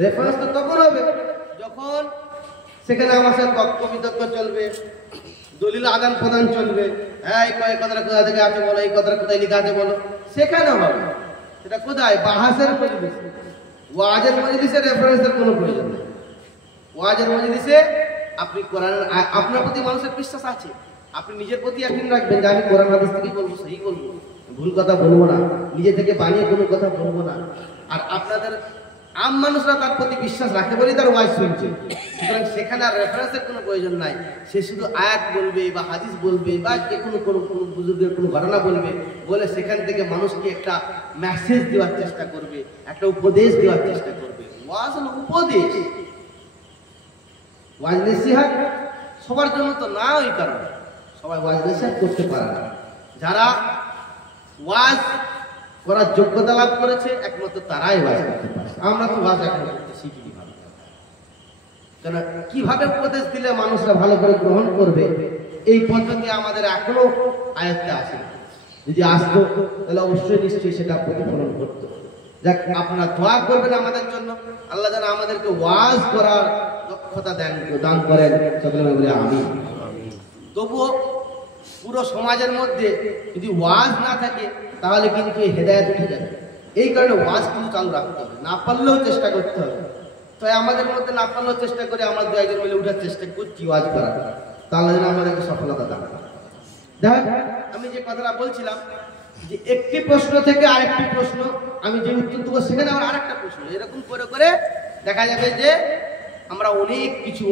Reference তো তখন হবে যখন সেখানে আমার সাথে তর্ক বিতর্ক চলবে, দলিল আদান প্রদান চলবে। হ্যাঁ, এই কথাটা কোথা থেকে আছে বলো, এই কথাটা কোথায় লেখা আছে বলো, সেখানে হবে। সেটা কোথায়? বাহাসের মজলিসে। ওয়াজের মজলিসে রেফারেন্সের কোনো প্রয়োজন নেই। ওয়াজের মজলিসে আপনি কোরআন, আপনার প্রতি মানুষের বিশ্বাস আছে, আপনি নিজের প্রতি একদিন রাখবেন যে আমি কোরআন হাদিস থেকে বলবো, সহি বলবো, ভুল কথা বলবো না, নিজে থেকে বানিয়ে কোনো কথা বলবো না। আর আপনাদের আম মানুষরা তার প্রতি বিশ্বাস রাখে বলেই তার ওয়াজ শুনছে। সুতরাং সেখানে আর রেফারেন্সের কোনো প্রয়োজন নাই। সে শুধু আয়াত বলবে বা হাদিস বলবে বা যে কোনো বুজুর্গের কোনো ঘটনা বলবে, বলে সেখান থেকে মানুষকে একটা মেসেজ দেওয়ার চেষ্টা করবে, একটা উপদেশ দেওয়ার চেষ্টা করবে। ওয়াজ হলো উপদেশ। ওয়াজ নসিহত সবার জন্য তো না, ওই কারণে সবাই ওয়াজ নসিহত করতে পারে না। যারা ওয়াজ করার যোগ্যতা লাভ করেছে একমাত্র তারাই ওয়াজ করতে পারে। আমরা তো ওয়াজ এখন করতে শিখিনি ভালো। কেন, কিভাবে উপদেশ দিলে মানুষরা ভালো করে গ্রহণ করবে, এই পদ্ধতি আমাদের এখনো আয়ত্তে আসে। যদি আসতো তাহলে অবশ্যই নিশ্চয়ই সেটা প্রতিফলন করতো। যাক, আপনারা দোয়া করবেন আমাদের জন্য, আল্লাহ যেন আমাদেরকে ওয়াজ করার দক্ষতা দান করেন। সকলে বলে আমিন। তবুও পুরো সমাজের মধ্যে যদি ওয়াজ না থাকে তাহলে কিন্তু হেদায়েত উঠে যাবে। এই কারণে ওয়াজ কিন্তু চালু রাখতে হবে, না পারলেও চেষ্টা করতে হবে। তাই আমাদের মধ্যে না পারলেও চেষ্টা করে আমরা দু একজন মিলে উঠার চেষ্টা করছি ওয়াজ করার, তাহলে যেন আমাদেরকে সফলতা দান করে। দেখ, আমি যে কথাটা বলছিলাম যে একটি প্রশ্ন থেকে আরেকটি প্রশ্ন, আমি যে উত্তর দেবো সেখানে আমার আরেকটা প্রশ্ন, এরকম করে করে দেখা যাবে যে আমরা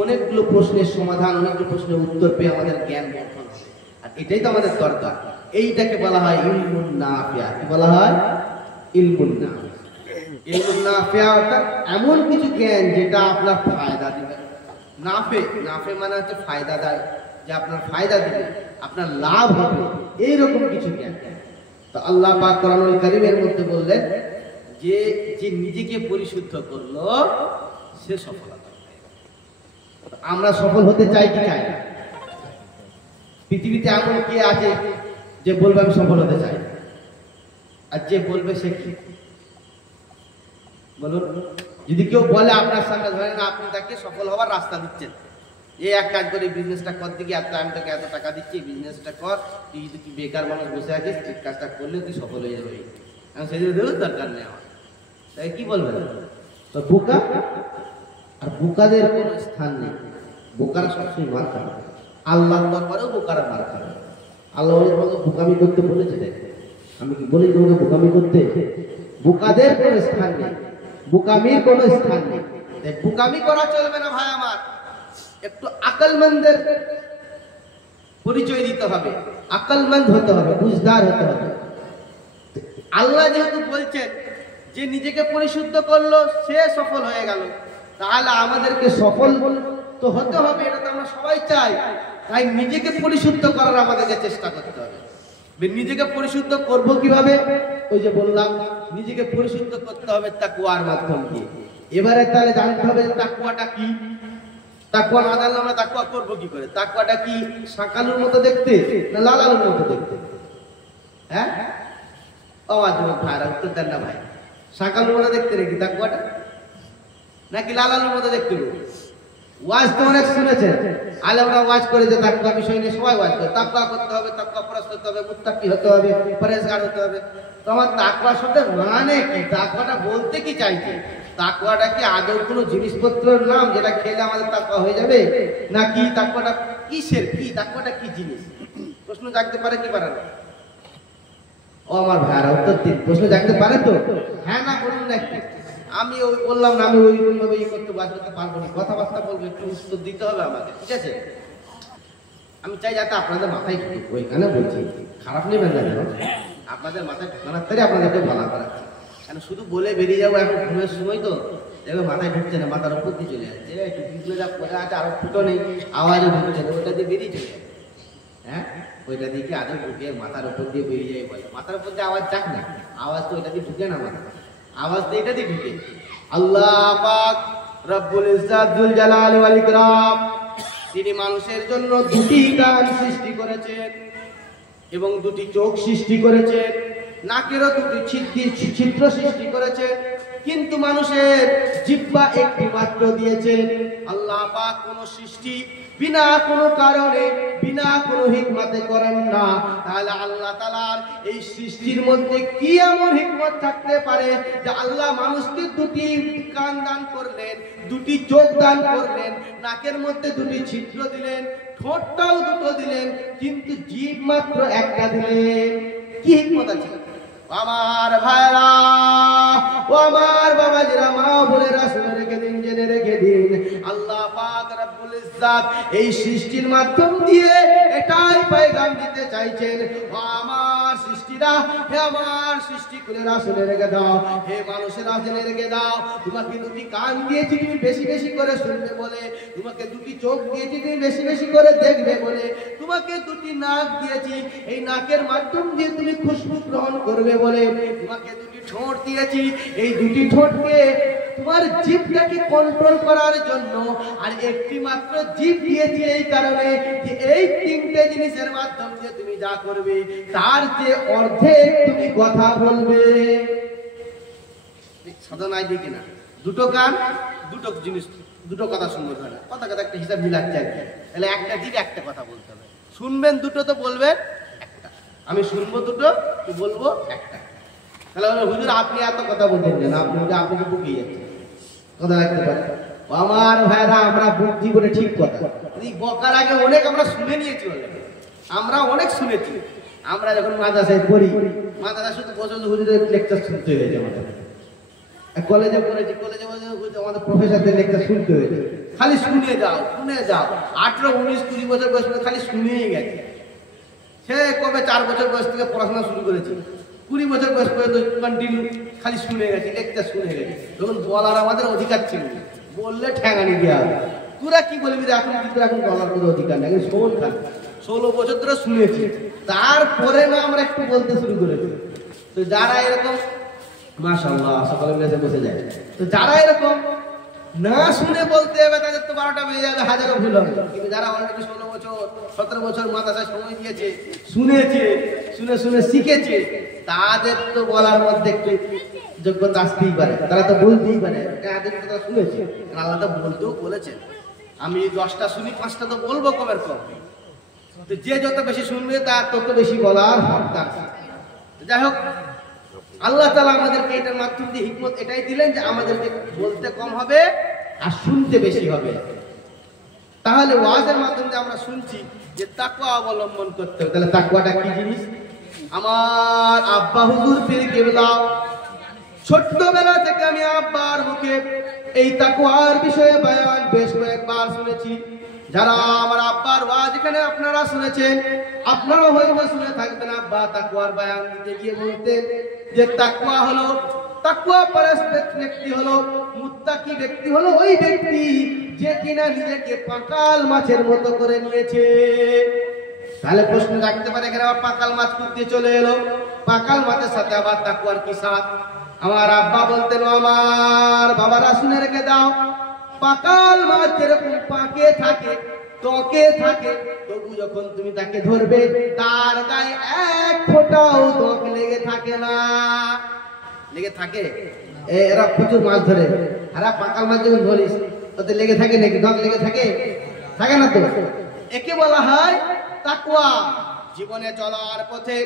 অনেকগুলো প্রশ্নের সমাধান, অনেকগুলো প্রশ্নের উত্তর পেয়ে আমাদের জ্ঞান বর্ধন হবে। আর এটাই তো আমাদের দরকার। এইটাকে বলা হয় ইলমুন নাফিয়া। কি বলা হয়? ইলমুন নাফিয়া। ইলমুন নাফিয়া অর্থাৎ এমন কিছু জ্ঞান যেটা আপনার ফায়দা দিবে। নাফে মানে হচ্ছে ফায়দা দেয়, যে আপনার ফায়দা দিবে, আপনার লাভ হবে, এইরকম কিছু জ্ঞান। তো আল্লাহ পাক কোরআনুল কারীমের মধ্যে বললেন যে নিজেকে পরিশুদ্ধ করলো সে সফলতা। আমরা সফল হতে চাই কি চাই না? পৃথিবীতে এমন কে আছে যে বলবে আমি সফল হতে চাই? আর যে বলবে সে কি? বলুন, যদি কেউ বলে আপনার সামনে, ধরেন আপনি তাকে সফল হওয়ার রাস্তা দিচ্ছেন, এই এক কাজ করে বিজনেসটা করতে গিয়ে আমি তোকে এত টাকা দিচ্ছি, বিজনেসটা কর, তুই যদি তুই বেকার মানুষ বসে আছিস, এই কাজটা করলে তুই সফল হয়ে যাবে, আমি সেই দরকার নেই আমার। তাই কি বলবেন? তো বোকা, আর বোকাদের কোনো স্থান নেই। বোকারা সবসময় মার খাবে, আল্লাহর দরবারেও বোকারা মার খাবে। আল্লাহ তোমাকে বোকামি করতে বলেছে, দেখ আমি কি বলি তোমাকে বোকামি করতে? বোকাদের কোনো স্থান নেই, বোকামির কোনো স্থান নেই। বোকামি করা চলবে না ভাই আমার, একটু আকলমন্দের পরিচয় দিতে হবে, আকলমন্দ হতে হবে, বুঝদার হতে হবে। আল্লাহ যেহেতু বলছেন যে নিজেকে পরিশুদ্ধ করলো সে সফল হয়ে গেল, তাহলে আমাদেরকে সফল তো হতে হবে, এটা তো আমরা সবাই চাই। তাই নিজেকে পরিশুদ্ধ করার আমাদেরকে চেষ্টা করতে হবে। নিজেকে পরিশুদ্ধ করব কিভাবে? ওই যে বললাম, নিজেকে পরিশুদ্ধ করতে হবে তাকওয়ার মাধ্যম দিয়ে। এবারে তাহলে জানতে হবে তাকওয়াটা কি। তাকওয়া না জানলে আমরা তাকওয়া করবো কি করে? তাকওয়াটা কি শাকালুর মতো দেখতে না লাল আলুর মতো দেখতে? হ্যাঁ, আওয়াজ ভাইরা উত্তর দেন না ভাই। শাকালুর মতো দেখতে নাকি তাকওয়াটা, নাকি লাল আলুর মতো দেখতে? ওয়াজ তো অনেক শুনেছেন, আলেমরা ওয়াজ করে যে তাকওয়া বিষয় নিয়ে সবাই ওয়াজ করে, তাকওয়া করতে হবে, তাকওয়া পরাস্ত হতে হবে, মুত্তাকি হতে হবে, পরেজগার হতে হবে। তো আমার তাকওয়া শব্দের মানে কি? তাকওয়াটা বলতে কি চাইছে? তাকওয়াটা কি আদৌ কোনো জিনিসপত্রের নাম যেটা খেলে আমাদের তাকওয়া হয়ে যাবে, নাকি তাকওয়াটা কিসের কি? তাকওয়াটা কি জিনিস? প্রশ্ন জাগতে পারে কি পারে না? ও আমার ভাইরা উত্তর দিন, প্রশ্ন জাগতে পারে তো? হ্যাঁ না বলুন না একটু। আমি ওই বললাম না, আমি ওইরকম ভাবে ই করতে পারবো না, কথাবার্তা বলবো, একটু উত্তর দিতে হবে আমাকে, ঠিক আছে? আমি চাই যাতে আপনাদের মাথায় ঢুকে, ওইখানে বলছি, খারাপ নেবেন না যেন, আপনাদের মাথায় ঢুকানোর তাই আপনাদেরকে বলা করা। কেন শুধু বলে বেরিয়ে যাবো, এখন ঘুমের সময় তো দেখবে মাথায় ঢুকছে না, মাথার উপর দিয়ে চলে যাচ্ছে, টুপিগুলো যা পরে আছে আরো ফুটো নেই, আওয়াজও ঢুকছে না, ওইটা দিয়ে বেরিয়ে চলে যাবে। হ্যাঁ, ওইটা দিয়ে কি আদৌ ঢুকে মাথার উপর দিয়ে বেরিয়ে যায়? বলে মাথার উপর দিয়ে আওয়াজ যাক না, আওয়াজ তো ওইটা দিয়ে ঢুকে না, মাথা আওয়াজ তো এটা দিয়ে ঢুকে। আল্লাহ পাক রব্বুল ইজ্জাত যুল জালাল ওয়াল ইকরাম তিনি মানুষের জন্য দুটি কান সৃষ্টি করেছেন এবং দুটি চোখ সৃষ্টি করেছেন, নাকেরও দুটি ছিদ্র সৃষ্টি করেছেন, কিন্তু মানুষের জিহ্বা একটি মাত্র দিয়েছেন। আল্লাহ পাক কোন সৃষ্টি বিনা কোনো কারণে বিনা কোনো হিকমতে করেন না। তাহলে আল্লাহ তাআলার এই সৃষ্টির মধ্যে কি এমন হিকমত থাকতে পারে যে আল্লাহ মানুষকে দুটি কান দান করলেন, দুটি চোখ দান করলেন, নাকের মধ্যে দুটি ছিদ্র দিলেন, ঠোঁটটাও দুটো দিলেন, কিন্তু জিভ মাত্র একটা দিলেন? কি হিকমত আছে? আমার ভাইরা ও আমার বাবাজিরা, মা বোনেরা, শুনে রেখে দিন, জেনে রেখে দিন, আল্লাহ পাক রব্বুল ইজ্জত এই সৃষ্টির মাধ্যম দিয়ে এটাই পয়গাম দিতে চাইছেন, ও আমার সৃষ্টিরা, হে আমার সৃষ্টিকুলেরা, শুনে রেখে দাও, হে মানুষেরা জেনে রেখে দাও, তোমাকে দুটি কান দিয়েছি তুমি বেশি বেশি করে শুনবে বলে, তোমাকে দুটি চোখ দিয়েছি তুমি বেশি বেশি করে দেখবে বলে, তোমাকে দুটি নাক দিয়েছি এই নাকের মাধ্যম দিয়ে তুমি খুশবু গ্রহণ করবে বলে, তোমাকে দুটি ঠোঁট দিয়েছি এই দুটি ঠোঁটকে তোমার জিভটাকে কন্ট্রোল করার জন্য, আর একটি মাত্র জিভ দিয়েছি এই কারণে যে এই তিনটে জিনিসের মাধ্যম দিয়ে তুমি যা করবে তার যে অর্ধেক তুমি কথা বলবে। সাধনায় দিকে না দুটো কান দুটো জিনিস দুটো কথা শুনবে না, কথা কথা একটা হিসাব মিলাচ্ছে আর কি। তাহলে একটা দিক একটা কথা বলতে হবে, শুনবেন দুটো তো বলবেন একটা, আমি শুনবো দুটো তো বলবো একটা। তাহলে হুজুর আপনি এত কথা বলছেন না, আপনি তো বুকিয়ে যাচ্ছেন, কথা রাখতে পারেন। আমার ভাইরা, আমরা বুদ্ধি করে ঠিক কথা বকার আগে অনেক আমরা শুনে নিয়েছি, আমরা অনেক শুনেছি। আমরা যখন মাদ্রাসায় পড়ি, মাদ্রাসা শুধু বছর হুজুরের লেকচার শুনতে হয়েছে, আমাদের কলেজে পড়েছি, কলেজে আমাদের প্রফেসরদের লেকচার শুনতে হয়েছে, খালি শুনে যাও শুনে যাও। 18, 19, 20 বছর বয়স খালি শুনেই গেছে। সে কবে 4 বছর বয়স থেকে পড়াশোনা শুরু করেছি, 20 বছর বয়স পর্যন্ত কন্টিনিউ খালি শুনে গেছি, লেকচার শুনে গেছি। তখন বলার আমাদের অধিকার ছিল, বললে ঠ্যাঙানি দেওয়া হবে। তোরা কি বলবি এখন, কিন্তু এখন বলার কোনো অধিকার নেই। 16 বছর ধরে শুনেছি, তারপরে না আমরা একটু বলতে শুরু করেছি। তো যারা এরকম মাশাআল্লাহ সকালে কাছে বসে যায়, তো যারা এরকম না শুনে বলতে হবে তাদের তো 12টা বেজে যাবে, হাজারো ভুল হবে। কিন্তু যারা অলরেডি 16 বছর 17 বছর মাদ্রাসায় সময় দিয়েছে, শুনেছে, শুনে শুনে শিখেছে, তাদের তো বলার মধ্যে একটু যোগ্যতা আসতেই পারে, তারা তো বলতেই পারে। তারা শুনেছে, আল্লাহ তো বলতেও বলেছেন, আমি 10টা শুনি 5টা তো বলবো কমের কম। তো যে যত বেশি শুনবে তার তত বেশি বলার হকদার। যাই হোক, আল্লাহ তাআলা আমাদেরকে এটার মাধ্যম দিয়ে হিকমত এটাই দিলেন যে আমাদেরকে বলতে কম হবে আর শুনতে বেশি হবে। তাহলে ওয়াজের মাধ্যম দিয়ে আমরা শুনছি যে তাকওয়া অবলম্বন করতে হবে। তাহলে তাকওয়াটা কি জিনিস? আমার আব্বা হুজুর পীর কেবলা, ছোট্টবেলা থেকে আমি আব্বার মুখে এই তাকওয়ার বিষয়ে বয়ান বেশ কয়েকবার শুনেছি। যারা আমার আব্বার ওয়াজ এখানে আপনারা শুনেছেন, আপনারাও হয়তো শুনে থাকবেন। আব্বা তাকওয়ার বয়ান দিতে গিয়ে বলতেন যে তাকওয়া হলো, তাকওয়া পরস্ত ব্যক্তি হলো, মুত্তাকি ব্যক্তি হলো ওই ব্যক্তি যে কিনা নিজেকে পাকাল মাছের মতো করে নিয়েছে। তাহলে প্রশ্ন রাখতে পারে, এখানে আবার পাকাল মাছ করতে চলে এলো, পাকাল মাছের সাথে আবার তাকওয়ার কি সাথ? আমার আব্বা বলতেন, আমার বাবারা শুনে রেখে দাও, পাকাল মাছ যেরকম পাকে থাকে, ত্বকে থাকে, তবু যখন তুমি তাকে ধরবে তার গায়ে এক ফোঁটাও ত্বক লেগে থাকে না। লেগে থাকে? এরা প্রচুর মাছ ধরে, আর পাকাল মাছ যখন ধরিস ওতে লেগে থাকে নাকি? ত্বক লেগে থাকে? থাকে না তো। একে বলা হয় তাকওয়া। জীবনে চলার পথে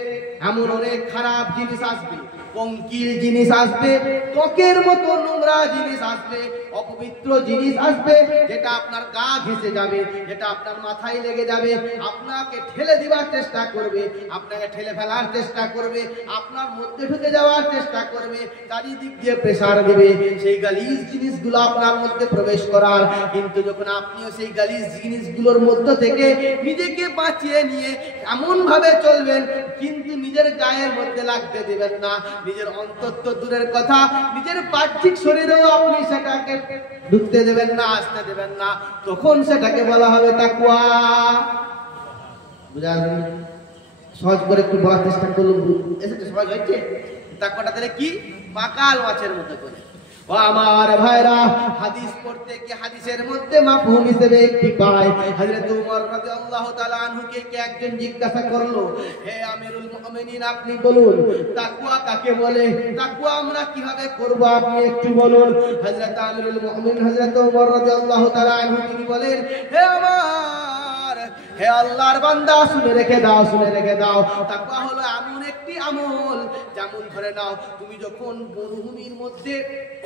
এমন অনেক খারাপ জিনিস আসবে, পঙ্কিল জিনিস আসবে, ত্বকের মতো নোংরা জিনিস আসবে, অপবিত্র জিনিস আসবে, যেটা আপনার গা ঘেঁষে যাবে, যেটা আপনার মাথায় লেগে যাবে, আপনাকে ঠেলে দেওয়ার চেষ্টা করবে, আপনাকে ঠেলে ফেলার চেষ্টা করবে, আপনার মধ্যে ঢুকে যাওয়ার চেষ্টা করবে, চারিদিক দিয়ে প্রেসার দেবে সেই গালিজ জিনিসগুলো আপনার মধ্যে প্রবেশ করার। কিন্তু যখন আপনিও সেই গালিজ জিনিসগুলোর মধ্য থেকে নিজেকে বাঁচিয়ে নিয়ে এমন ভাবে চলবেন, কিন্তু নিজের গায়ের মধ্যে লাগতে দেবেন না, নিজের অন্তর তো দূরের কথা, নিজের বাহ্যিক শরীরেও আপনি সেটাকে ঢুকতে দেবেন না, আসতে দেবেন না, তখন সেটাকে বলা হবে তাকওয়া। বুঝা গেল? সহজ করে একটু বলার চেষ্টা করলাম, এসে সহজ হয়েছে। তাকওয়াটা তাহলে কি? পাকাল মাছের মতো করে। ও আমার ভাইরা, হাদিস পড়তে কি হাদিসের মধ্যে মাফহুম হিসেবে একটি পায়। হযরত ওমর রাদিয়াল্লাহু তাআলা আনহুকে একজন জিজ্ঞাসা করলো, হে আমিরুল মুমিনিন, আপনি বলুন তাকওয়া কাকে বলে? তাকওয়া আমরা কিভাবে করব আপনি একটু বলুন। হযরত আমিরুল মুমিনিন হযরত ওমর রাদিয়াল্লাহু তাআলা আনহু তিনি বলেন, হে আল্লাহর বান্দা, শুনে রেখে দাও, শুনে রেখে দাও। তাকওয়া হলো এমন একটি আমল, যেমন ধরে নাও তুমি যখন মরুভূমির মধ্যে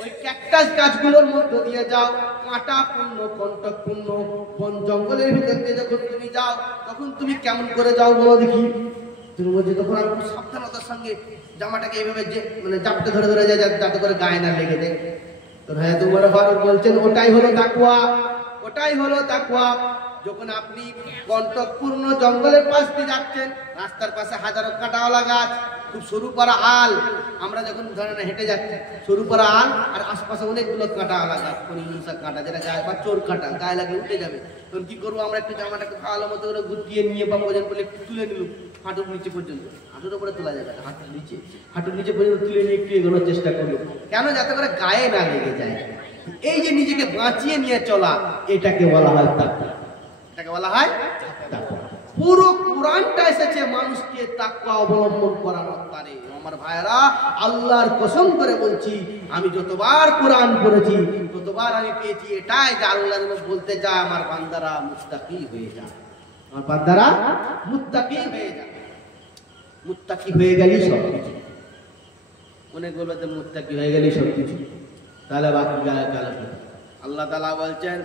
ওই ক্যাকটাস গাছগুলোর মধ্যে দিয়ে যাও, কাঁটা পূর্ণ কণ্টক পূর্ণ বন জঙ্গলের ভিতর দিয়ে যখন তুমি যাও, তখন তুমি কেমন করে যাও বলো দেখি? তুমি বলছো তখন আমি খুব সাবধানতার সঙ্গে জামাটাকে এইভাবে যে মানে চাপটে ধরে ধরে যায় যাতে করে গায়ে না লেগে যায়। তো হ্যাঁ, তোমার ফারুক বলছেন ওটাই হলো তাকওয়া, ওটাই হলো তাকওয়া। যখন আপনি কণ্টকপূর্ণ জঙ্গলের পাশ দিয়ে যাচ্ছেন, রাস্তার পাশে হাজারো কাঁটাওয়ালা গাছ, খুব সরু পারা আল, আমরা যখন ধরেন হেঁটে যাচ্ছি, সরু পারা আল আর আশপাশে অনেকগুলো কাঁটাওয়ালা গাছ, পরিমূষা কাঁটা, যেটা গায়ে বা চোর কাঁটা, গায়ে লাগলে উঠে যাবে। তখন কি করবো আমরা? একটু জামাটাকে ভালো মতো করে গুটিয়ে নিয়ে বা ওজন বলে একটু তুলে নিল হাঁটুর নিচে পর্যন্ত, হাঁটুর উপরে তোলা যাবে না, হাঁটুর নিচে পর্যন্ত তুলে নিয়ে একটু এগোনোর চেষ্টা করলো। কেন? যাতে করে গায়ে না লেগে যায়। এই যে নিজেকে বাঁচিয়ে নিয়ে চলা, এটাকে বলা হয় তাকওয়া। এটাকে বলা হয় তাকওয়া। পুরো কোরআনটা এসেছে মানুষকে তাকওয়া অবলম্বন করানোর তারে। আমার ভাইরা, আল্লাহর কসম করে বলছি, আমি যতবার কোরআন পড়েছি ততবার আমি পেয়েছি এটাই যে আল্লাহ যেন বলতে চায় আমার বান্দারা মুত্তাকি হয়ে যায়, আমার বান্দারা মুত্তাকি হয়ে যায়। মুত্তাকি হয়ে গেলেই সবকিছু, অনেক বলবে যে মুত্তাকি হয়ে গেলেই সবকিছু, তাহলে বাকি গায়ে কালা। আল্লাহ তাআলা বলছেন,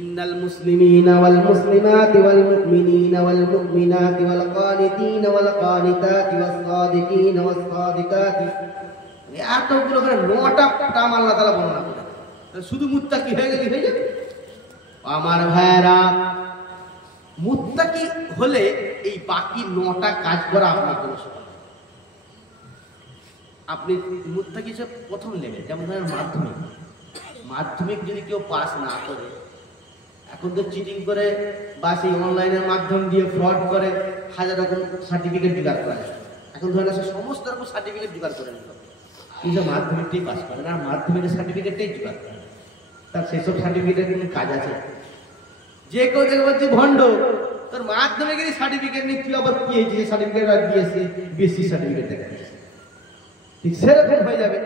ইন্নাল মুসলিমিনা ওয়াল মুসলিমাতি ওয়াল মুমিনিনা ওয়াল মুমিনাতি ওয়াল কানিতিনা ওয়াল কানিতাতি ওয়াস সাদিকিনা ওয়াস সাদিকাতি। এতগুলো করে 9টা নাম আল্লাহ তাআলা বর্ণনা করেন। শুধু মুত্তাকি হয়ে গেলেই হয়ে যাবে? আমার ভাইরা, মুত্তাকি হলে এই বাকি 9টা কাজ করা আপনার জন্য সহজ। আপনি মুত্তাকি হিসেবে প্রথম লেভেল, যেমন ধরেন মাধ্যমিক যদি কেউ পাস না করে, এখন তো চিটিং করে বা সেই অনলাইনের মাধ্যম দিয়ে ফ্রড করে হাজার রকম সার্টিফিকেট জোগাড় করা যায়। এখন ধরেন সে সমস্ত রকম সার্টিফিকেট জোগাড় করে নিল, কিন্তু মাধ্যমিকটাই পাস করে না, মাধ্যমিকের সার্টিফিকেটটাই জোগাড় করে, তার সেসব সার্টিফিকেটের কোনো কাজ আছে? যে কেউ দেখে বলছি ভণ্ড, তোর মাধ্যমিকেরই সার্টিফিকেট নিয়ে তুই আবার পিএইচডি সার্টিফিকেট আর বিএসসি সার্টিফিকেট দেখা যাচ্ছে। ঠিক সেরকম হয়ে যাবে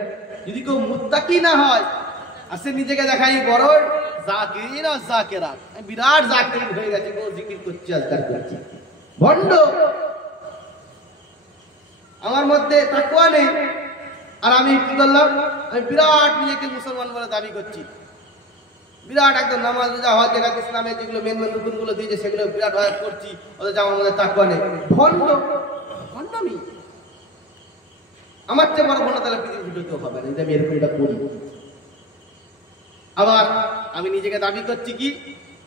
যদি কেউ মুত্তাকি না হয়। আর সে নিজেকে দেখাই বড় জাকির আর জাকেরা, বিরাট জাকির হয়ে গেছে, কেউ জিকির করছে, আজকার করছে, ভণ্ড। আমার মধ্যে তাকওয়া নেই, আর আমি কি করলাম? আমি বিরাট নিজেকে মুসলমান বলে দাবি করছি, বিরাট একদম নামাজ রোজা হজ জাকাত ইসলামের যেগুলো মেন রুকুনগুলো দিয়েছে সেগুলো বিরাট ভাবে করছি, ওদের আমার মধ্যে তাকওয়া নেই, ভণ্ড। ভণ্ডামি। আমার চেয়ে বড় ভণ্ড তাহলে পৃথিবীতে কেউ হবে না, যদি আমি এরকম এটা করি। আবার আমি নিজেকে দাবি করছি কি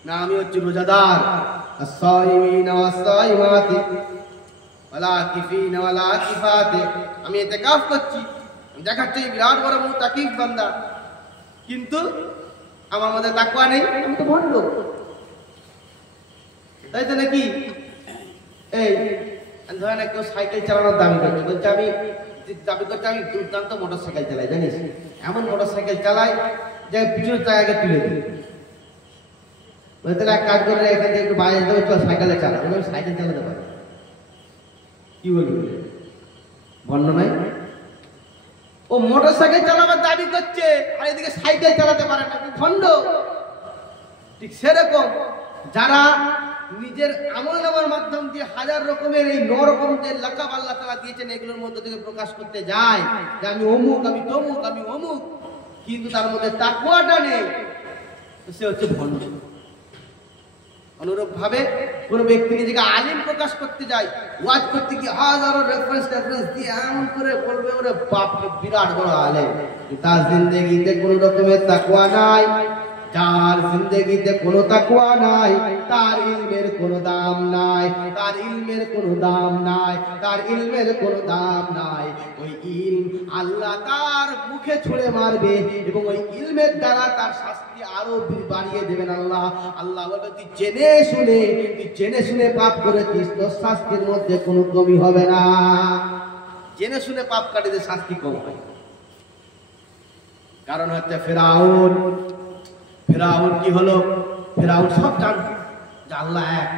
না, আমি হচ্ছি রোজাদার, as-সাইমিনা ওয়াস-সাইমাতি ওয়াল আকিফিনা ওয়াল আকিফাতি, আমি ইতিকাফ করছি, আমি দেখাচ্ছি বিরাট বড় মুত্তাকি বান্দা, কিন্তু আমার মধ্যে তাকওয়া নেই, আমি তো ভণ্ড। তাই তো নাকি? এই ধরেন কেউ সাইকেল চালানোর দাবি করছে, বলছে আমি দাবি করছে আমি দুর্দান্ত মোটরসাইকেল চালাই, জানিস এমন মোটরসাইকেল চালাই যে পিছনের টায়ারকে তুলে দিই। তাহলে এক কাজ করে এখান থেকে একটু বাইরে যেতে হবে, সাইকেলে চালা, আমি সাইকেল চালাতে পারি, কি বলবি? ভণ্ড নয়? ও মোটরসাইকেল চালাবার দাবি করছে আর এদিকে সাইকেল চালাতে পারে না, ভণ্ড। ঠিক সেরকম যারা নিজের আমল নামার মাধ্যম দিয়ে হাজার রকমের এই 9 রকম যে লাকাব আল্লাহ তাআলা দিয়েছেন এগুলোর মধ্যে থেকে প্রকাশ করতে যায় যে আমি অমুক, আমি তমুক, আমি অমুক, কিন্তু তার মধ্যে তাকওয়াটা নেই, সে হচ্ছে ভণ্ড। অনুরূপ ভাবে কোন ব্যক্তি নিজেকে আলিম প্রকাশ করতে যায়, ওয়াজ করতে গিয়ে হাজারো রেফারেন্স দিয়ে এমন করে বলবে ওরে বাপ রে বিরাট বড় আলেম, তার জিন্দেগিতে কোনো রকমের তাকওয়া নাই, যার জিন্দেগিতে কোনো তাকওয়া নাই তার ইলমের কোনো দাম নাই, তার ইলমের কোনো দাম নাই, তার ইলমের কোনো দাম নাই। ওই ইলম আল্লাহ তার মুখে ছুঁড়ে মারবে এবং ওই ইলমের দ্বারা তার শাস্তি আরো বাড়িয়ে দেবেন আল্লাহ। আল্লাহ বলবে তুই জেনে শুনে পাপ করেছিস, তোর শাস্তির মধ্যে কোনো কমি হবে না। জেনে শুনে পাপ কাটিতে শাস্তি কম হয়। কারণ হচ্ছে ফেরাউন কি হলো, ফেরাউন সব জানত যে আল্লাহ এক,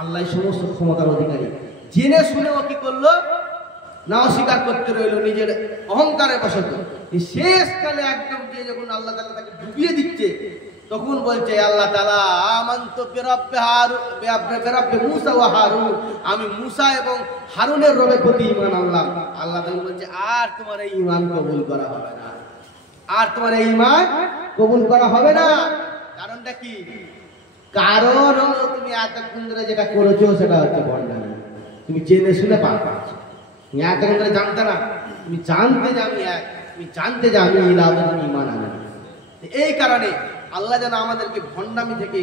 আল্লাহ সমস্ত ক্ষমতার অধিকারী, জেনে শুনে ও কি করলো না অস্বীকার করতে রইল নিজের অহংকারের বশত। শেষকালে একদম দিয়ে যখন আল্লাহ তাআলা তাকে ডুবিয়ে দিচ্ছে তখন বলছে আল্লাহ তাআলা আমানতু বিরাব্বি মূসা ওয়া হারুন, আমি মূসা এবং হারুনের রবের প্রতি ঈমান আনলাম। আল্লাহ তাআলা বলছে আর তোমার এই ঈমান কবুল করা হবে না, আর তোমার এই ঈমান কবুল করা হবে না। কারণটা কি? কারণ হলো তুমি এতক্ষণ ধরে যেটা করেছো সেটা হচ্ছে ভণ্ডামি। তুমি জেনে শুনে পাপ করছো, তুমি এতক্ষণ ধরে জানতে না, তুমি জানতে যে আমি এক, তুমি জানতে যে আমি ইলাহ, তুমি ঈমান আনো। এই কারণে আল্লাহ যেন আমাদেরকে ভণ্ডামি থেকে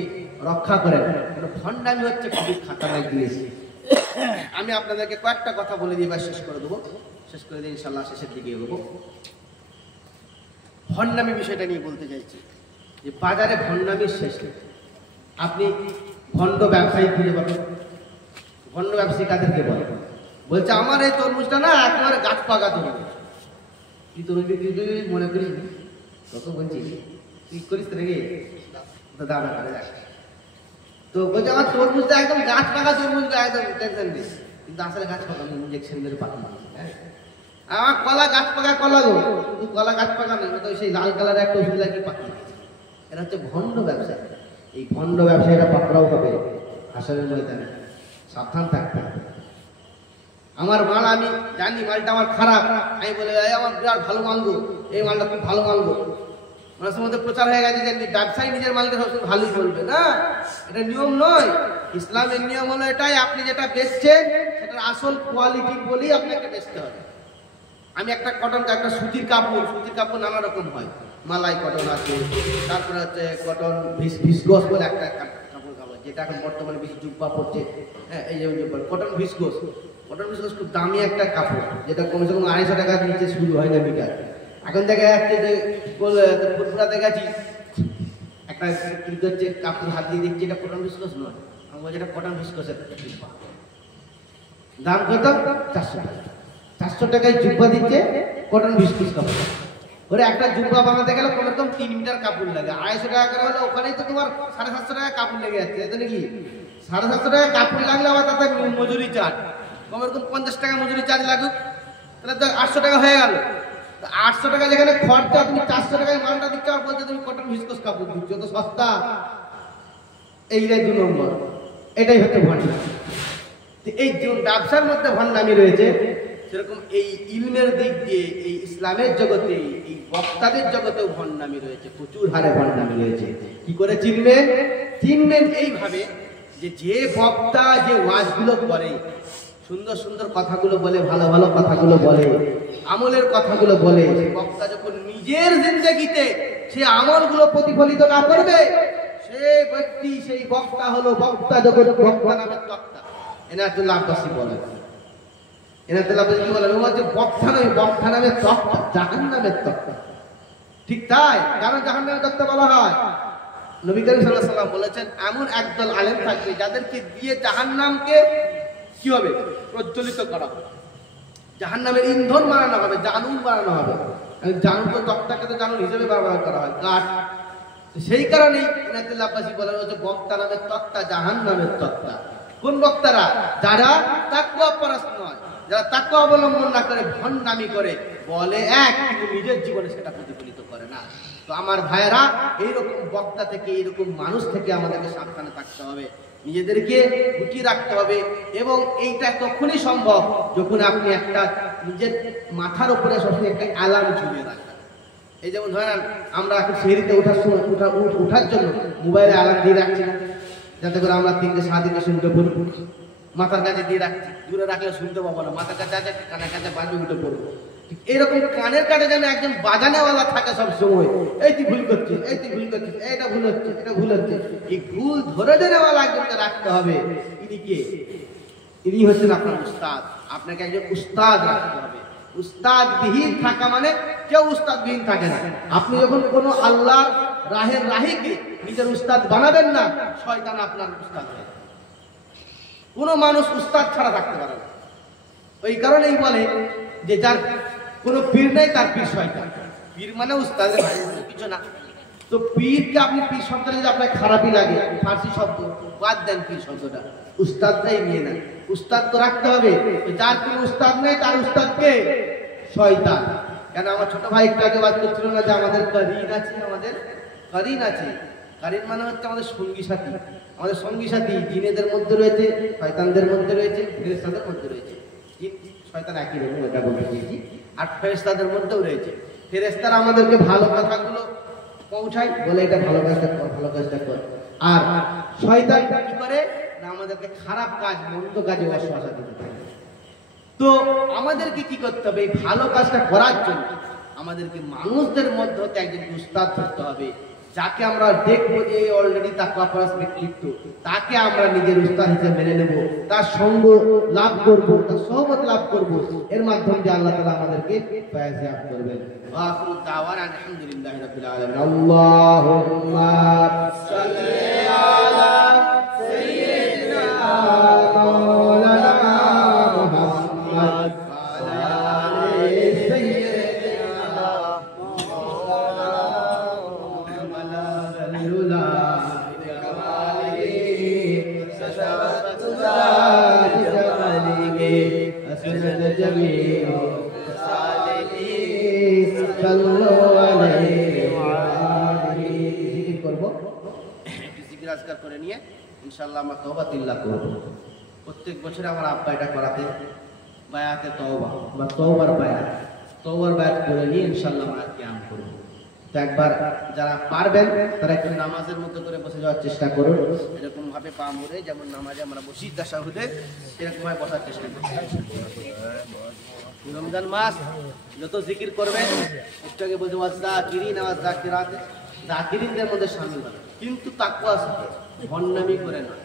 রক্ষা করেন। ভণ্ডামি হচ্ছে খুবই খাতারনাক জিনিস। আমি আপনাদেরকে কয়েকটা কথা বলে দিয়ে এবার শেষ করে দেবো, শেষ করে দিয়ে ইনশাল্লাহ শেষের দিকে এগোবো। ভণ্ডামি বিষয়টা নিয়ে বলতে চাইছি যে বাজারে ভণ্ডামির শেষ নেই। আপনি ভণ্ড ব্যবসায়ী খুঁজে পাবেন। ভণ্ড ব্যবসায়ী কাদেরকে বলে? বলছে আমার এই তরমুজটা না একেবারে গাছ পাকা তরমুজ। তুই তরমুজ বিক্রি করিস মনে করিস কত বলছি তুই করিস নাকি দাদা করে দেখ। তো বলছে আমার তরমুজটা একদম গাছ পাকা তরমুজ, একদম টেনশন নেই, কিন্তু আসলে গাছ পাকা ইঞ্জেকশন মেরে পাকি। আমার কলা গাছ পাকা কলা গো, কলা গাছ পাকা নেই, তো সেই লাল কালারের একটা ওষুধ লাগিয়ে পাকি। এরা হচ্ছে ভণ্ড ব্যবসায়ী। এই ভণ্ড ব্যবসায়ীরা পাকড়াও হবে হাসরের ময়দানে, সাবধান থাকতে হবে। আমার মাল আমি জানি মালটা আমার খারাপ, আমি বলে আমার বিরাট ভালো মাল গো, এই মালটা খুব ভালো মাল গো। মানুষের মধ্যে প্রচার হয়ে গেছে যে ব্যবসায়ী নিজের মালকে সবসময় ভালোই বলবে না, এটা নিয়ম নয়। ইসলামের নিয়ম হলো এটাই, আপনি যেটা বেচছেন সেটার আসল কোয়ালিটি বলেই আপনাকে বেচতে হবে। আমি একটা কটন, একটা সুতির কাপড় নানা রকম হয়, মালাই কটন আছে, তারপরে হচ্ছে কটন ভিসকোস বলে একটা কাপড় যেটা এখন বর্তমানে বেশি জুব্বা পড়ছে। হ্যাঁ, এই যে কটন ভিসকোস খুব দামি একটা কাপড়, যেটা কমসে কম 250 টাকা নিচে শুরু হয় না মিটার। এখন দেখা যাচ্ছে যে ফুরফুরাতে গেছি একটা কিন্তু হচ্ছে কাপড় হাত দিয়ে দেখছি এটা কটন ভিসকোস নয়, আমি বলছি এটা কটন ভিসকোসের জুব্বা। দাম কত? 400 টাকা। 400 টাকায় জুব্বা দিচ্ছে কটন ভিসকোস কাপড়। ওরা একটা জুব্বা বানাতে গেলে কমসে কম 3 মিটার কাপড় লাগে। 250 টাকা করে হলে ওখানেই তো তোমার 750 টাকা কাপড় লেগে যাচ্ছে, তাই নাকি? 750 টাকা কাপড় লাগলে আবার তাতে মজুরি চার্জ, কমসে কম 50 টাকা মজুরি চার্জ লাগুক, তাহলে তো 800 টাকা হয়ে গেল। 800 টাকা যেখানে খরচা, তুমি 400 টাকায় মালটা দিচ্ছ আর বলছো তুমি কটন ভিসকোস কাপড় দিচ্ছ, তো সস্তা। এইটাই 2 নম্বর, এটাই হচ্ছে ভণ্ডামি। এই যে ব্যবসার মধ্যে ভণ্ডামি রয়েছে, সেরকম এই ইলমের দিক দিয়ে এই ইসলামের জগতে, এই বক্তাদের জগতেও ভণ্ডামি রয়েছে, প্রচুর হারে ভণ্ডামি রয়েছে। কি করে চিনবেন? এইভাবে যে বক্তা যে ওয়াজগুলো করে, সুন্দর সুন্দর কথাগুলো বলে, ভালো ভালো কথাগুলো বলে, আমলের কথাগুলো বলে, বক্তা যখন নিজের জিন্দেগিতে সে আমলগুলো প্রতিফলিত না করবে, সে ব্যক্তি, সেই বক্তা হলো বক্তা জগৎ বক্তা নামের তক্তা। এনায়েতুল্লাহ আব্বাসী বলেন, এনায়েতুল্লাহ আব্বাসী কি বলেন? ও হচ্ছে বক্তা নয়, বক্তা নামের তক্তা, জাহান্নামের তক্তা। ঠিক তাই, কারণ জাহান্নামের তক্তা বলা হয়। নবী করিম সাল্লাল্লাহু আলাইহি ওয়াসাল্লাম বলেছেন এমন একদল আলেম থাকবে যাদেরকে দিয়ে জাহান্নামকে কি হবে? প্রজ্বলিত করা হবে, জাহান্নামের ইন্ধন বানানো হবে, জানুন বানানো হবে। জানুন তো তক্তাকে তো জানুন হিসেবে ব্যবহার করা হয়, কাঠ। সেই কারণেই ইনায়াতুল্লাহ আব্বাসী বলেন হচ্ছে বক্তা নামের তক্তা, জাহান্নামের তক্তা। কোন বক্তারা? যারা তাকওয়া পরস্ত নয়, যারা তাকওয়া অবলম্বন না করে, ভণ্ডামি করে, বলে এক কিন্তু নিজের জীবনে সেটা প্রতিফলিত করে না। তো আমার ভাইয়েরা, এইরকম বক্তা থেকে, এইরকম মানুষ থেকে আমাদেরকে সাবধানে থাকতে হবে, নিজেদেরকে গুটিয়ে রাখতে হবে। এবং এইটা তখনই সম্ভব যখন আপনি একটা নিজের মাথার উপরে সবসময় একটা অ্যালার্ম ঝুলিয়ে রাখবেন। এই যেমন ধরেন আমরা এখন সিঁড়িতে ওঠার সময় ওঠার জন্য মোবাইলে অ্যালার্ম দিয়ে রাখছি, যাতে করে আমরা 3টে 7 শুনতে পড়ব। মাথার কাছে দিয়ে রাখছি, দূরে রাখলে শুনতে পাবো না, মাথার কাছে আছে, কানের কাছে বাজে উঠে পড়বো। এরকম কানের কাছে যেন একজন বাজানেওয়ালা থাকে সব সময়, এই তুই ভুল করছিস, এই তুই ভুল করছিস, এটা ভুল হচ্ছে, এটা ভুল হচ্ছে। এই ভুল ধরে দেওয়ালা একজনকে রাখতে হবে। ইনি কে? ইনি হচ্ছেন আপনার উস্তাদ। আপনাকে একজন উস্তাদ রাখতে হবে। উস্তাদ বিহীন থাকা মানে কেউ উস্তাদ বিহীন থাকে না। আপনি যখন কোনো আল্লাহর রাহের রাহিকে নিজের উস্তাদ বানাবেন না, শয়তান আপনার উস্তাদ হবে। কোনো মানুষ উস্তাদ ছাড়া থাকতে পারে না। ওই কারণেই বলে যে যার কোনো পীর নেই তার পীর শয়তান। পীর মানে উস্তাদের ভাই, কিছু না। তো পীরকে আপনি পীর শব্দটা যদি আপনার খারাপই লাগে, ফার্সি শব্দ, বাদ দেন পীর শব্দটা, উস্তাদটাই নিয়ে নেন। উস্তাদ তো রাখতে হবে, যার কোনো উস্তাদ নেই তার উস্তাদকে শয়তান। কেন আমার ছোট ভাই একটু আগে বাদ করছিল না যে আমাদের কারিন আছে, আমাদের কারিন আছে। কারিন মানে হচ্ছে আমাদের সঙ্গী সাথী। আমাদের সঙ্গী সাথী জিনেদের মধ্যে রয়েছে, শয়তানদের মধ্যে রয়েছে, ফেরেশতাদের মধ্যে রয়েছে। জিন শয়তান একই রকম, এটা বলতে চেয়েছি। আর ফেরেশতাদের মধ্যেও রয়েছে। ফেরেশতারা আমাদেরকে ভালো কথাগুলো পৌঁছায়, বলে এটা ভালো কাজটা কর, ভালো কাজটা কর। আর শয়তান কি করে না, আমাদেরকে খারাপ কাজ, মন্দ কাজে ওয়াসওয়াসা দিতে থাকে। তো আমাদেরকে কি করতে হবে, এই ভালো কাজটা করার জন্য আমাদেরকে মানুষদের মধ্যে হতে একজন উস্তাদ ধরতে হবে, যাকে আমরা দেখবো যে অলরেডি তাকওয়া পরাস ব্যক্তিত্ব, তাকে আমরা নিজের উস্তাদ হিসেবে মেনে নেব, তার সঙ্গ লাভ করব, তার সোহবত লাভ করব। এর মাধ্যমে যে আল্লাহ তাআলা আমাদেরকে ফায়জাব করবেন। আখিরু দাওয়ানা আলহামদুলিল্লাহি রাব্বিল আলামিন। আল্লাহুম্মা সাল্লি আলা সাইয়্যিদিনা মাওলানা মুহাম্মদ ওয়া আলি সাইয়্যিদিনা করে নিয়ে ইনশাআল্লাহ আমরা তওবা তিল্লাহ করব। প্রত্যেক বছর আমার আব্বা এটা করাতে, বায়াতে তওবা বা তওবার বায়াত, তওবার বায়াত করে নিয়ে ইনশাআল্লাহ আমরা কিয়াম করব। তো একবার যারা পারবেন তারা একটু নামাজের মতো করে বসে যাওয়ার চেষ্টা করুন, এরকম ভাবে পা মুড়ে, যেমন নামাজে আমরা বসি তাশাহুদে, এরকম ভাবে বসার চেষ্টা করুন। রমজান মাস যত জিকির করবেন, একটু আগে বলতে ওয়াজ্জাকিরিন ওয়া যাকিরাত, জাকিরিনদের মধ্যে শামিল হবে, কিন্তু তাকওয়া সাথে ভণ্ডামি করে না।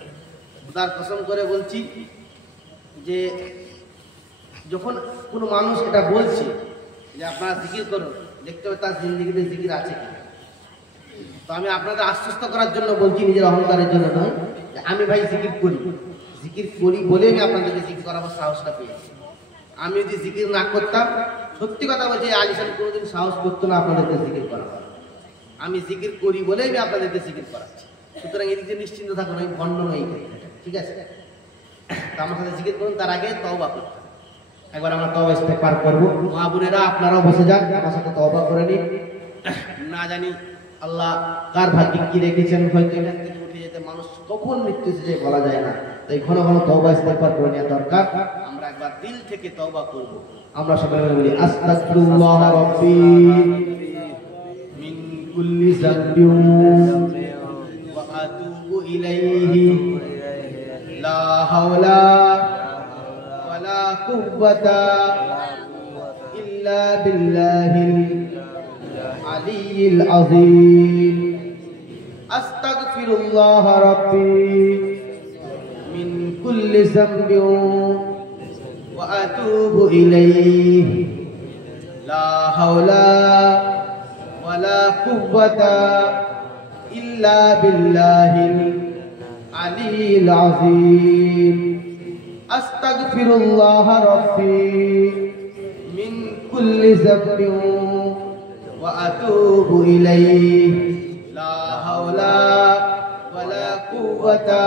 খোদার কসম করে বলছি যে যখন কোনো মানুষ এটা বলছে যে আপনারা জিকির করুন, দেখতে হবে তার জিন্দেগিতে জিকির আছে কি। তো আমি আপনাদের আশ্বস্ত করার জন্য বলছি, নিজের অহংকারের জন্য নয়, যে আমি ভাই জিকির করি বলে আমি আপনাদেরকে জিকির করাবার সাহসটা পেয়েছি। আমি যদি জিকির না করতাম, সত্যি কথা বলছি, আলিশান কোনোদিন সাহস করতো না আপনাদেরকে জিকির করা। আমি জিকির করি বলে আমি আপনাদেরকে জিকির করাচ্ছি। সুতরাং এদিকে নিশ্চিন্ত থাকুন, আমি ভণ্ড নই, ঠিক আছে? তো আমার সাথে জিকির করুন, তার আগে তওবা করতে। একবার আমরা তওবা ইস্তেগফার করব। মা বোনেরা আপনারাও বসে যান, আমার সাথে তওবা করে নিন। না জানি আল্লাহ কার ভাগ্যে কি রেখেছেন, হয়তো এখান থেকে উঠে যেতে মানুষ কখন মৃত্যু এসে যায় বলা যায় না। তাই ঘন ঘন তওবা ইস্তেগফার করে নেওয়া দরকার। আমরা একবার দিল থেকে তওবা করব। আমরা সবাই বলি আস্তাগফিরুল্লাহ রাব্বি মিন কুল্লি যামবিন ওয়া আতুবু ইলাইহি লা হাওলা ওয়ালা কুওয়াতা ইল্লা বিল্লাহিল আলিয়্যিল আযীম। আস্তাগফিরুল্লাহ রাব্বি মিন কুল্লি যামবিন ওয়া আতুবু ইলাইহি লা হাওলা ওয়ালা কুওয়াতা ইল্লা বিল্লাহিল আলিয়্যিল আযীম। আস্তাগফিরুল্লাহ রাব্বি মিন কুল্লি যামবিন ওয়া আতুবু ইলাইহি লা হাওলা ওয়ালা কুওয়াতা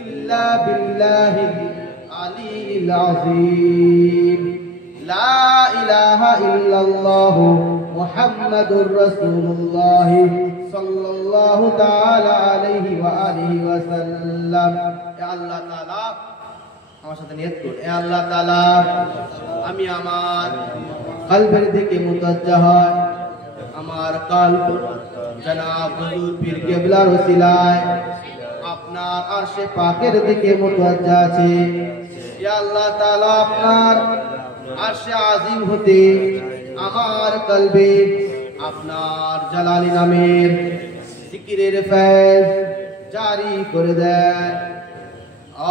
ইল্লা বিল্লাহিল আলিয়্যিল আযীম। লা ইলাহা ইল্লাল্লাহ মুহাম্মাদুর রাসূলুল্লাহ সাল্লাল্লাহু তাআলা আলাইহি ওয়া আলিহি ওয়া সাল্লাম। হে আল্লাহ তাআলা, আমার সাথে নিয়ত করুন, হে আল্লাহ তাআলা, আমি আমার কলবের দিকে মুতাওয়াজ্জিহ, আমার কলব জনাব হুজুর পীর কেবলার ওসিলায় আপনার আরশে পাকের দিকে মুতাওয়াজ্জিহ আছে। হে আল্লাহ তাআলা, আপনার আরশে আজিম হতে আমার কলবে আপনার জালালি নামের জিকিরের ফয়েজ জারি করে দেন।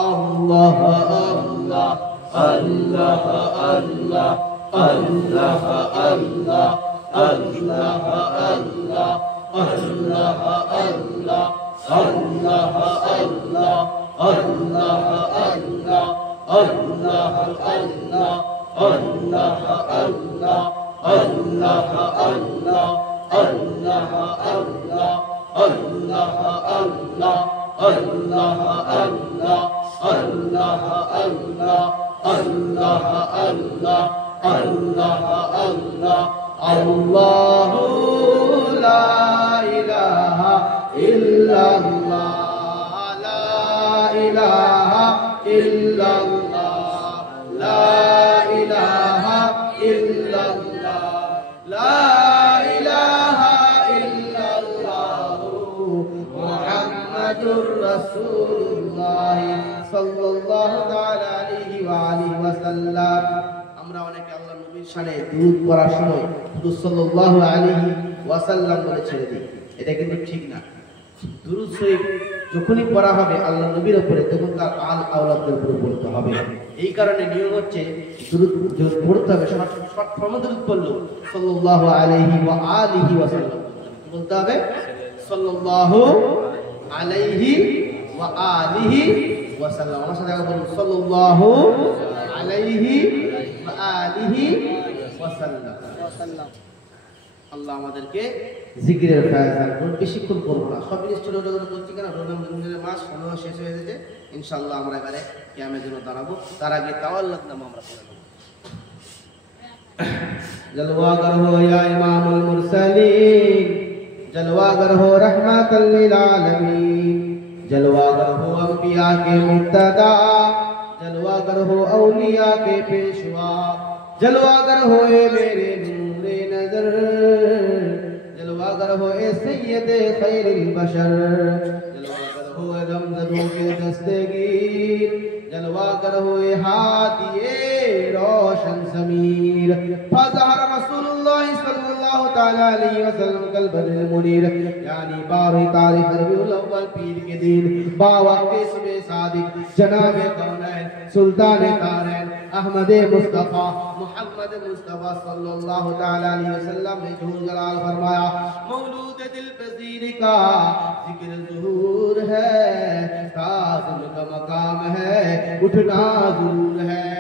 আল্লাহ আল্লাহ আল্লাহ আল্লাহ আল্লাহ আল্লাহ আল্লাহ আল্লাহ আল্লাহ আল্লাহ আল্লাহ আল্লাহ আল্লাহ আল্লাহ আল্লাহ আল্লাহ আল্লাহ আল্লাহ Allah Allah Allah Allah Allah Allah Allah Allah Allah Allah Allah Allah Allah Allah Allahu la ilaha illallah la ilaha illallah la ilaha illallah la ilaha illallah Muhammadur Rasulullah sallallahu ta'ala alayhi wa alihi wa sallam আমরা অনেকে আল্লাহর নবীর শানে দুরূদ পড়ার সময় শুধু সাল্লাল্লাহু আলাইহি ওয়াসাল্লাম বলে ছেড়ে দিই, এটা কিন্তু ঠিক না। দুরূদ শরীফ যখনই পড়া হবে আল্লাহর নবীর উপরে তখন তার আল আওলাদদের উপরে পড়তে হবে। এই কারণে নিয়ম হচ্ছে দুরূদ পড়তে হবে, শর্ট ফর্মে দুরূদ পড়লো সাল্লাল্লাহু আলাইহি ওয়া আলিহি ওয়াসাল্লাম বলতে হবে, সাল্লাল্লাহু আলাইহি ওয়া আলিহি ওয়াসাল্লাম। আমার সাথে বলুন সাল্লাল্লাহু আলাইহি ওয়া আলিহি ওয়াসাল্লাম। আল্লাহ আমাদেরকে জিকিরের ফায়দা করুন। বেশিক্ষণ করবো না, সব জিনিস ছোট ছোট করছি কেন, রমজানের মাস সময় শেষ হয়ে গেছে। ইনশাআল্লাহ আমরা এবারে কিয়ামের জন্য দাঁড়াবো, তার আগে তাওয়াল্লাত নাম আমরা পড়ে নেব। জলওয়াগর হো ইয়া ইমামুল মুরসালিন, জলওয়াগর হো রাহমাতাল লিল আলামিন, জলওয়াগর হো अंबिया के मुक्तदा, जलवागर हो औलिया के पेशवा, जलवागर हो ए मेरे नूरे नजर, जलवागर हो ए सैयदे खैरुल बशर, जलवागर हो ए गमज़दों के दस्तगीर, जलवागर हो ए हादिए रोशन ज़मीर, फज़हर रसूलुल्लाह सल्लल्लाहु तआला अलैहि वसल्लम कल बद्रिल मुनीर, यानी 12 तारीख रबीउल अव्वल पीर के दिन बावक़्त सुबह सादिक जनाबे कौनैन सुल्तान तारैन अहमद मुस्तफा मुहम्मद मुस्तफा सल्लल्लाहु तआला अलैहि वसल्लम ने ज़ुहूर जलाल फरमाया, मौलूद दिल पज़ीर का जिक्र ज़ुहूर है, ताज़ुल का मकाम है, उठना ज़रूर है।